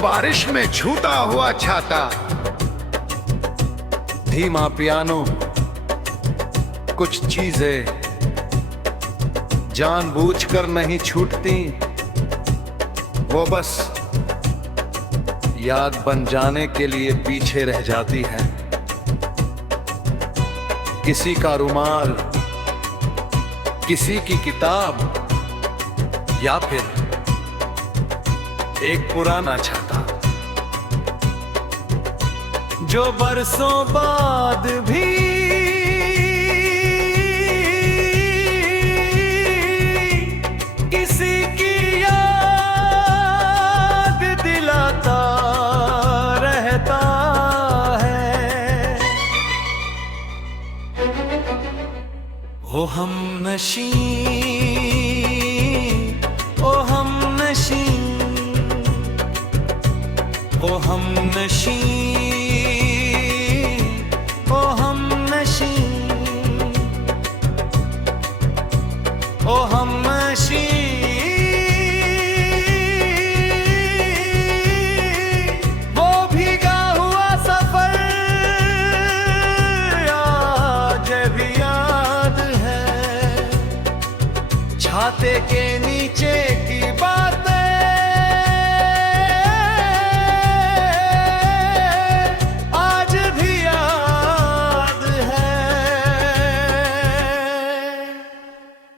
बारिश में छूटा हुआ छाता। धीमा पियानो, कुछ चीजें जानबूझकर नहीं छूटती, वो बस याद बन जाने के लिए पीछे रह जाती है। किसी का रुमाल, किसी की किताब, या फिर एक पुराना छाता जो बरसों बाद भी किसी की याद दिलाता रहता है। ओ हमनशी, ओ हमनशी, ओ हमनशी, ओ हमनशी, ओ हमनशी, वो भीगा हुआ सफर आज भी याद है। छाते के नीचे की बातें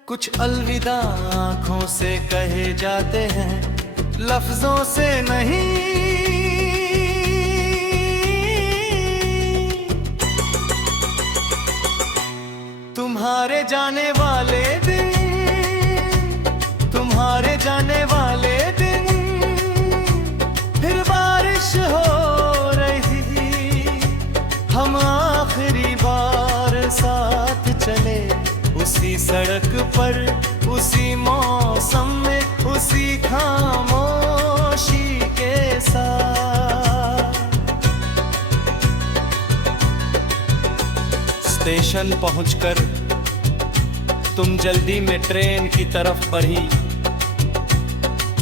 कुछ अलविदा आंखों से कहे जाते हैं, लफ्जों से नहीं। तुम्हारे जाने वाले दिन, तुम्हारे जाने वाले दिन, फिर बारिश हो रही, हम आखिरी बार साथ चले उसी सड़क पर, उसी मौसम में, उसी खामोशी के साथ। स्टेशन पहुंचकर तुम जल्दी में ट्रेन की तरफ बढ़ी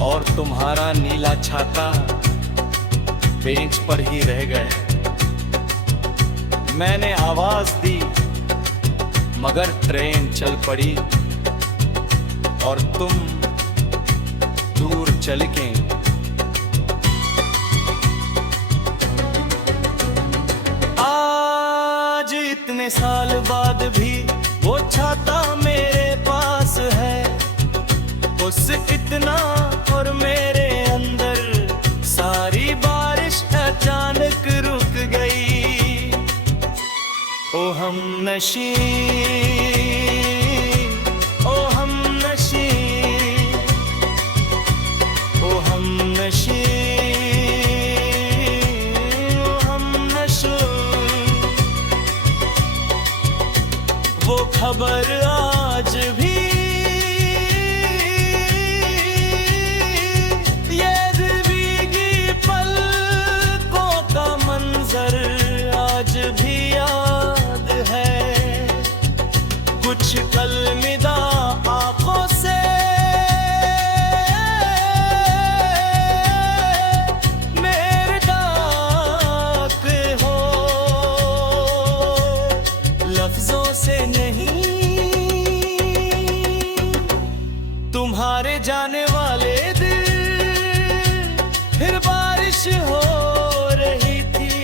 और तुम्हारा नीला छाता बेंच पर ही रह गए। मैंने आवाज दी मगर ट्रेन चल पड़ी और तुम दूर चल के। आज इतने साल बाद भी वो छाता मेरे पास है, उस इतना और मेरे अंदर सारी बारिश अचानक रुक गई। ओ हमनशी, ओ हमनशी, ओ हमनशी, ओ हमनशो, वो खबर आज भी ये भीगी पलकों का मंजर आज भी कुछ अलविदा आंखों से मेरे ताकते हो, लफ्जों से नहीं। तुम्हारे जाने वाले दिन, फिर बारिश हो रही थी,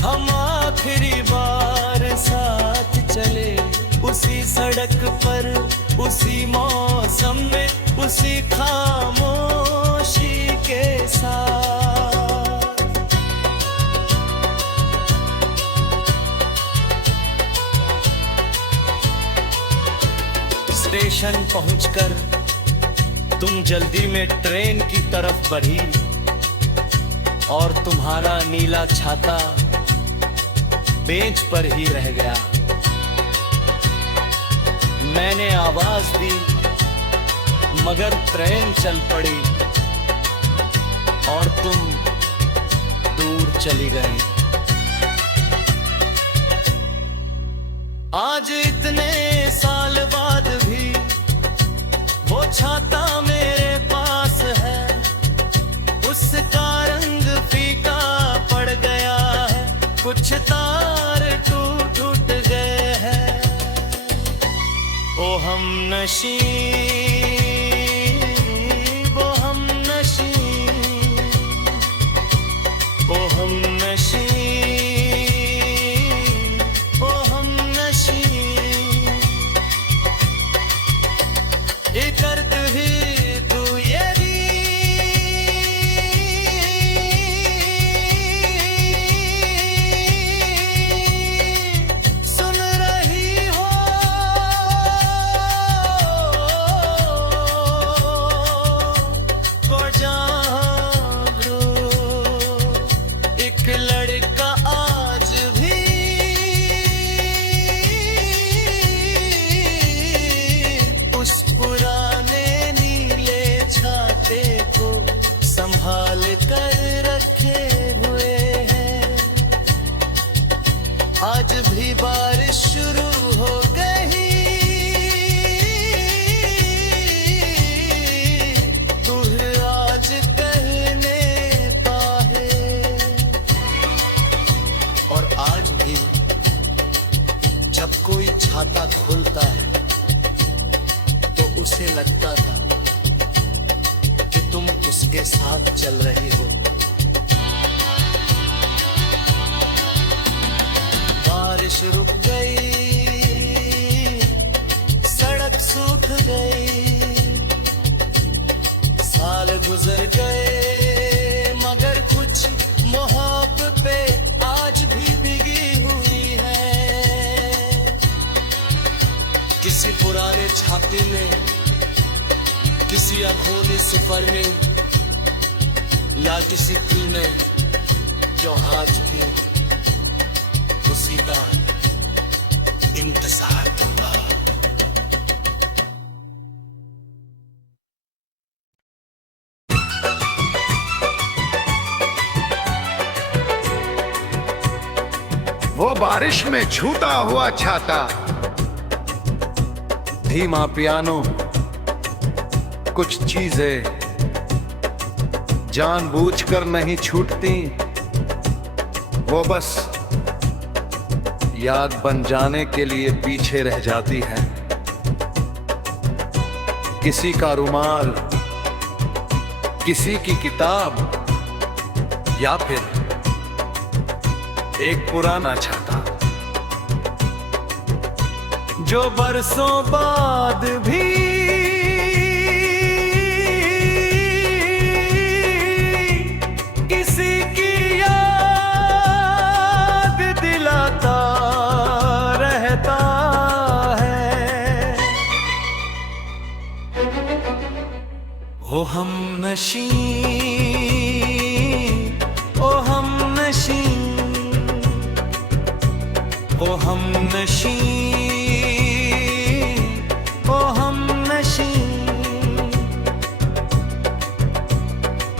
हम आखिरी बार साथ चले उसी सड़क पर, उसी मौसम में, उसी खामोशी के साथ। स्टेशन पहुंचकर तुम जल्दी में ट्रेन की तरफ बढ़ी और तुम्हारा नीला छाता बेंच पर ही रह गया। मैंने आवाज दी मगर ट्रेन चल पड़ी और तुम दूर चली गई। आज इतने साल बाद भी वो छाता मेरे पास है, उस कार ओ हम नशी, ओ हम नशी, ओ हम नशी, ओ हम नशी, ये दर्द ही तू यदि सुन रही हो तो जागो। एक लड़का आज भी उस पुराने नीले छाते को संभाल कर रखे हुए हैं। आज भी बारिश शुरू हो गई, तू आज कहने पाए। और आज भी जब कोई छाता खुलता है तो उसे लगता था कि तुम उसके साथ चल रही हो। बारिश रुक गई, सड़क सूख गई, साल गुजर गए, मगर कुछ मोहब्बतें आज भी बिगी हुई है। किसी पुराने छाते में, किसी अनहोनी सफर में, या किसी दिल में जो आज भी उसी का इंतजार दूंगा। वो बारिश में छूटा हुआ छाता, धीमा पियानो, कुछ चीजें जानबूझकर नहीं छूटती, वो बस याद बन जाने के लिए पीछे रह जाती है। किसी का रुमाल, किसी की किताब, या फिर एक पुराना छाता जो बरसों बाद भी किसी की याद दिलाता रहता है। ओ हम नशी, ओ हम नशी, ओ हम नशी, ओ हम नशी,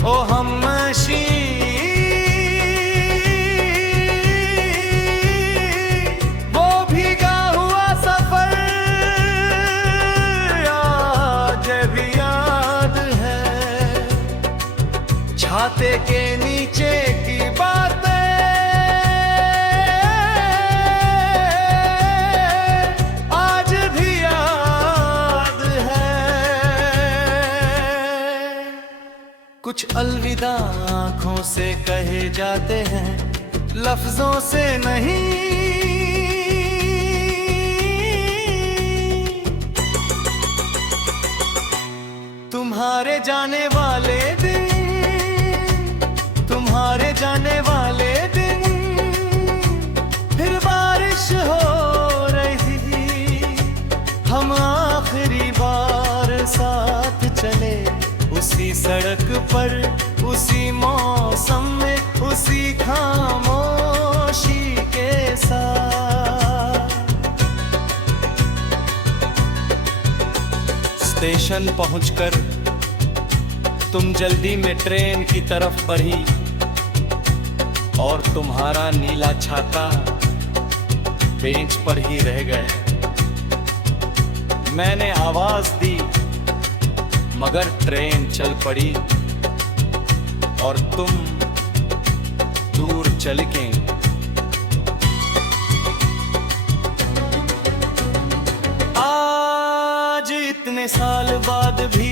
ओ हम नशी, वो भीगा हुआ सफर आज भी याद है। छाते के नीचे की बातें कुछ अलविदा आंखों से कहे जाते हैं, लफ्जों से नहीं। तुम्हारे जाने वाले दिन, तुम्हारे जाने वाले दिन, फिर बारिश हो रही, हम आखिरी बार साथ चले उसी सड़क पर, उसी मौसम में, उसी खामोशी के साथ। स्टेशन पहुंचकर तुम जल्दी में ट्रेन की तरफ बढ़ी और तुम्हारा नीला छाता बेंच पर ही रह गए। मैंने आवाज दी मगर ट्रेन चल पड़ी और तुम दूर चल के आ इतने साल बाद भी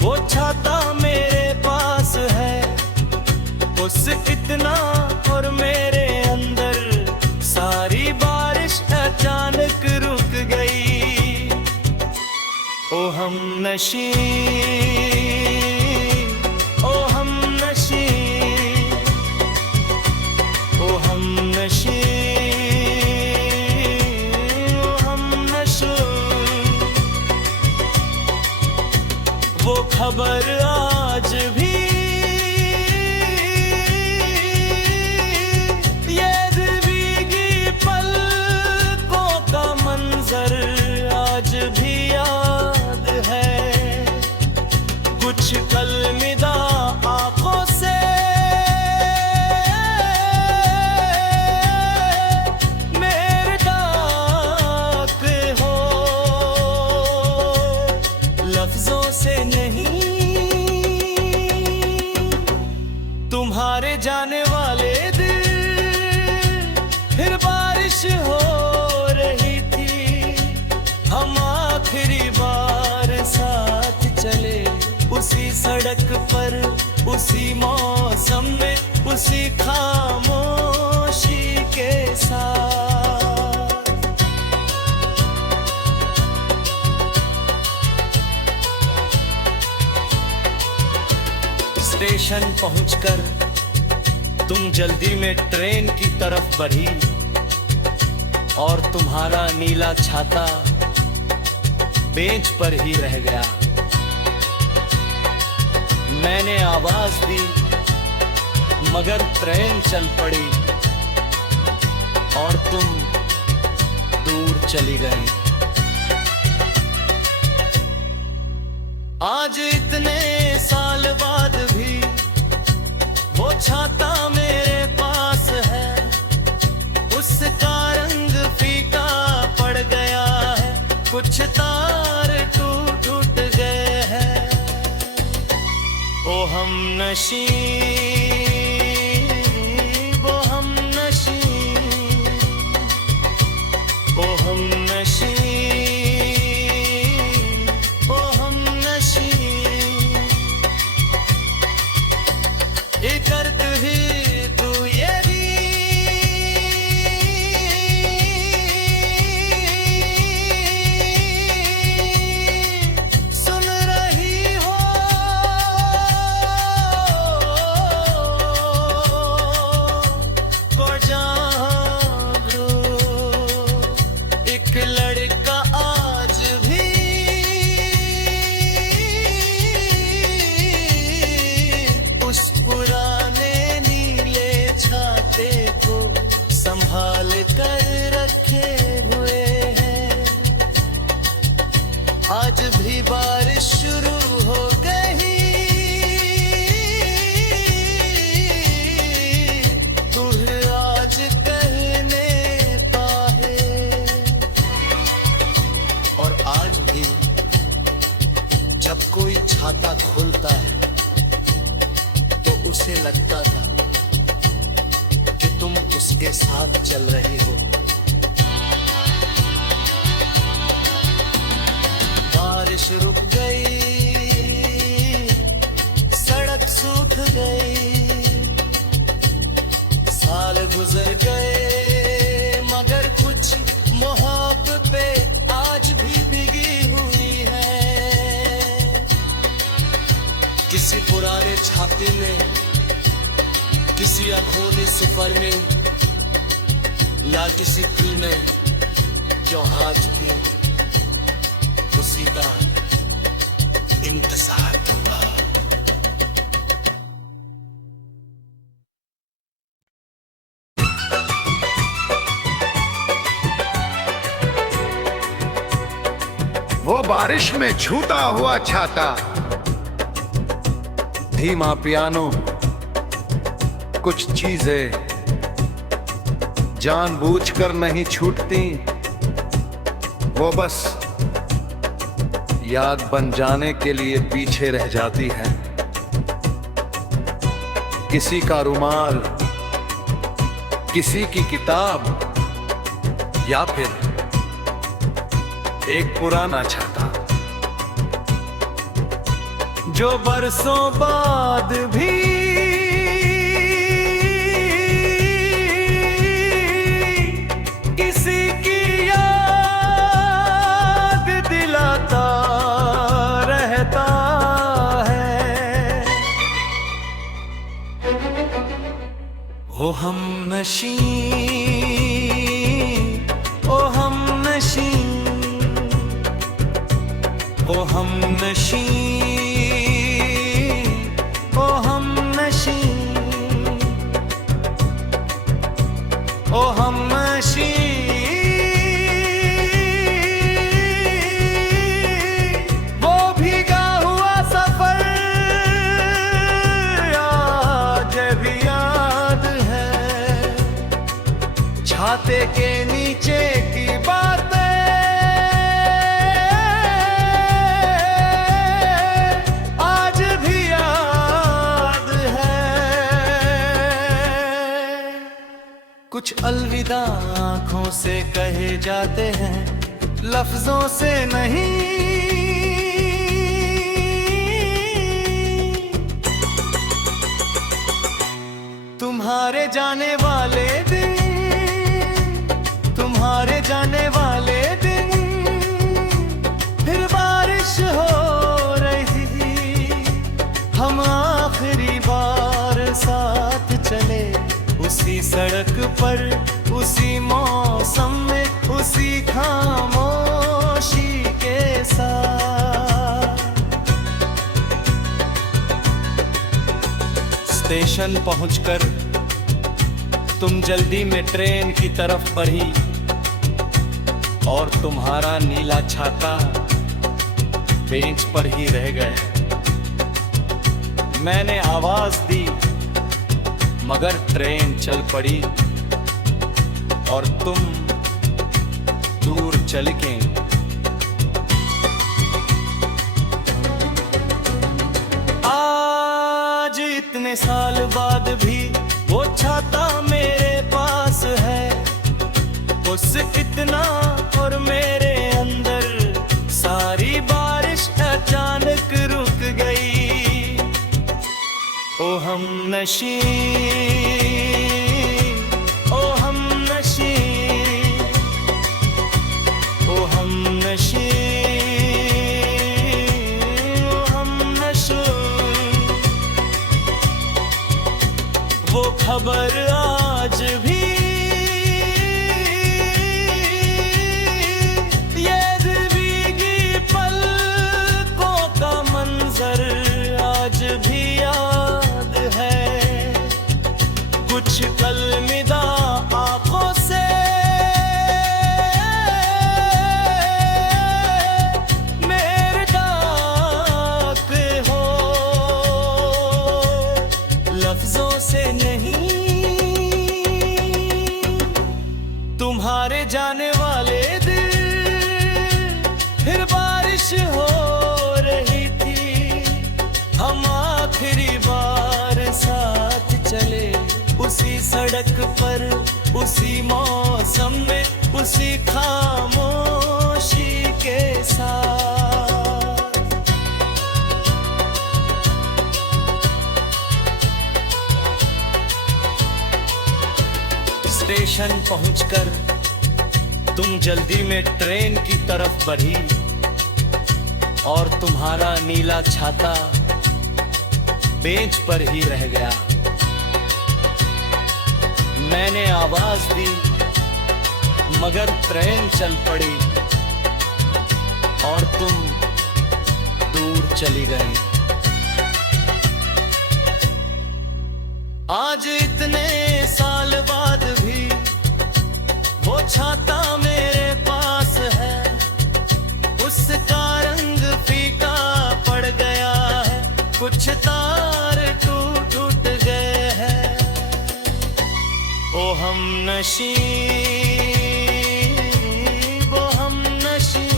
वो छाता मेरे पास है। उस इतना और मेरे अंदर सारी बारिश अचानक रुक गई। ओ हम नशी, ओ हम नशी, ओ हम नशी, ओ हम नशो। वो खबर आज भी, ये भीगी पलकों का मंजर आज भी याद है। कुछ अलविदा आंखों से मेरे डाक हो, लफ्जों से नहीं। तुम्हारे जाने वाले दिल फिर बारिश हो रही थी। हम आखिरी बार साथ चले उसी सड़क पर, उसी मौसम में, उसी खामोशी के साथ। स्टेशन पहुंचकर तुम जल्दी में ट्रेन की तरफ बढ़ी और तुम्हारा नीला छाता बेंच पर ही रह गया। मैंने आवाज दी मगर ट्रेन चल पड़ी और तुम दूर चली गई। आज इतने साल बाद भी वो छाता मेरे पास है। उसका रंग फीका पड़ गया है, कुछ तार टूट गए हैं। ओ हम नशी, वो हम नशी, ओ हम नशी, ओ हम नशी। एक अर्थ ही तू ये भी सुन रही हो, को जागो। एक लड़का आज भी उस पुराने नीले छाते को संभाल कर रखे हुए हैं। आज भी बारिश शुरू हो गई, तू आज कहने पाए। और आज भी जब कोई छाता खुलता है तो उसे लगता था कि तुम उसके साथ चल रही हो। बारिश रुक गई, सड़क सूख गई, साल गुजर गए मगर कुछ मोहब्बतें आज भी भीगी हुई है। किसी पुराने छाते में, किसी अखोनी सफर में, या किसी दिल में जो आज भी उसी का इंतजार होगा। वो बारिश में छूटा हुआ छाता। धीमा पियानो, कुछ चीजें जानबूझकर नहीं छूटती, वो बस याद बन जाने के लिए पीछे रह जाती है। किसी का रुमाल, किसी की किताब, या फिर एक पुराना छाता जो बरसों बाद भी किसी की याद दिलाता रहता है। ओ हमनशी, ओ हमनशी, ओ हमनशी, ओ हमनशी, ओ हमनशी, वो भीगा हुआ सफर आज भी याद है। छाते के नीचे की बातें कुछ अलविदा आंखों से कहे जाते हैं, लफ्जों से नहीं। तुम्हारे जाने वाले दिन, तुम्हारे जाने वाले दिन, फिर बारिश हो रही, हम आखिरी बार साथ चले उसी सड़क पर, उसी मौसम में, उसी खामोशी के साथ। स्टेशन पहुंचकर तुम जल्दी में ट्रेन की तरफ बढ़ी और तुम्हारा नीला छाता बेंच पर ही रह गए। मैंने आवाज दी मगर ट्रेन चल पड़ी और तुम दूर चल के। आज इतने साल बाद भी वो छाता मेरे पास है, उस इतना और मेरे अंदर सारी बारिश अचानक रुक गई। ओ हमनशी, ओ हमनशी, ओ हमनशी, ओ हमनशो। वो खबर आज भी ये भीगी पलकों का मंजर आज भी याद है। कुछ अलविदा आंखों से मेरे डाक हो, लफ्जों से नहीं। तुम्हारे जाने वाले दिल, फिर बारिश हो रही थी, हम आखिरी बार साथ चले उसी सड़क पर, उसी मौसम में, उसी खामोशी के साथ। स्टेशन पहुंचकर तुम जल्दी में ट्रेन की तरफ बढ़ी और तुम्हारा नीला छाता बेंच पर ही रह गया। मैंने आवाज दी मगर ट्रेन चल पड़ी और तुम दूर चली गई। आज इतने साल बाद भी वो छाता मेरे पास है, उसका रंग फीका पड़ गया है, कुछ तार टूट गए हैं। ओ हमनशी, वो हमनशी,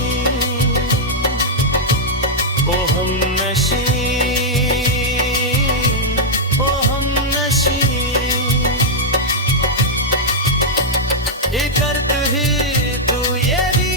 ओ हमनशी, ओ हमनशी। एक अर्थ ही तू ये भी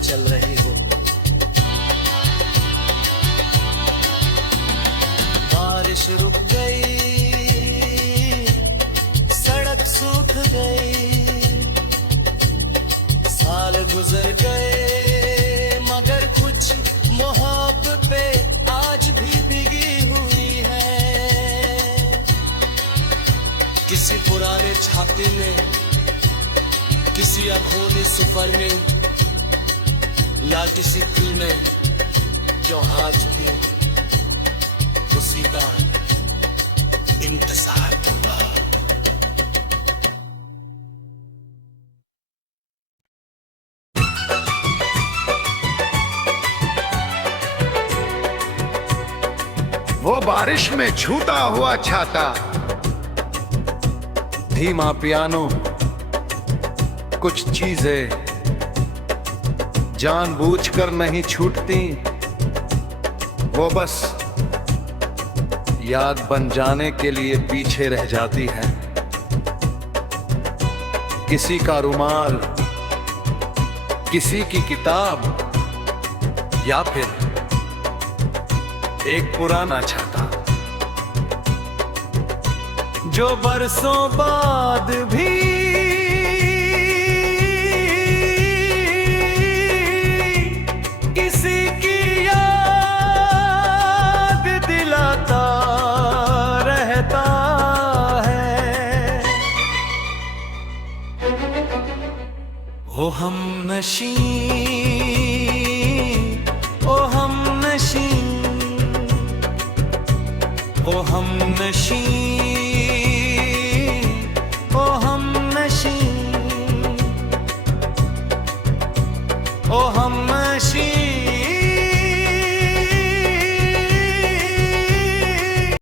चल रही हो। बारिश रुक गई, सड़क सूख गई, साल गुजर गए, मगर कुछ मोहब्बतें आज भी भीगी हुई है। किसी पुराने छाते में, किसी अधूरे सफर में, या किसी दिल में जो आज भी उसी का इंतजार होगा। वो बारिश में छूटा हुआ छाता, धीमा पियानो, कुछ चीजें जानबूझकर नहीं छूटती, वो बस याद बन जाने के लिए पीछे रह जाती है। किसी का रुमाल, किसी की किताब, या फिर एक पुराना छाता जो बरसों बाद भी किसी की याद दिलाता रहता है। ओ हमनशी, ओ हमनशी, ओ हमनशी,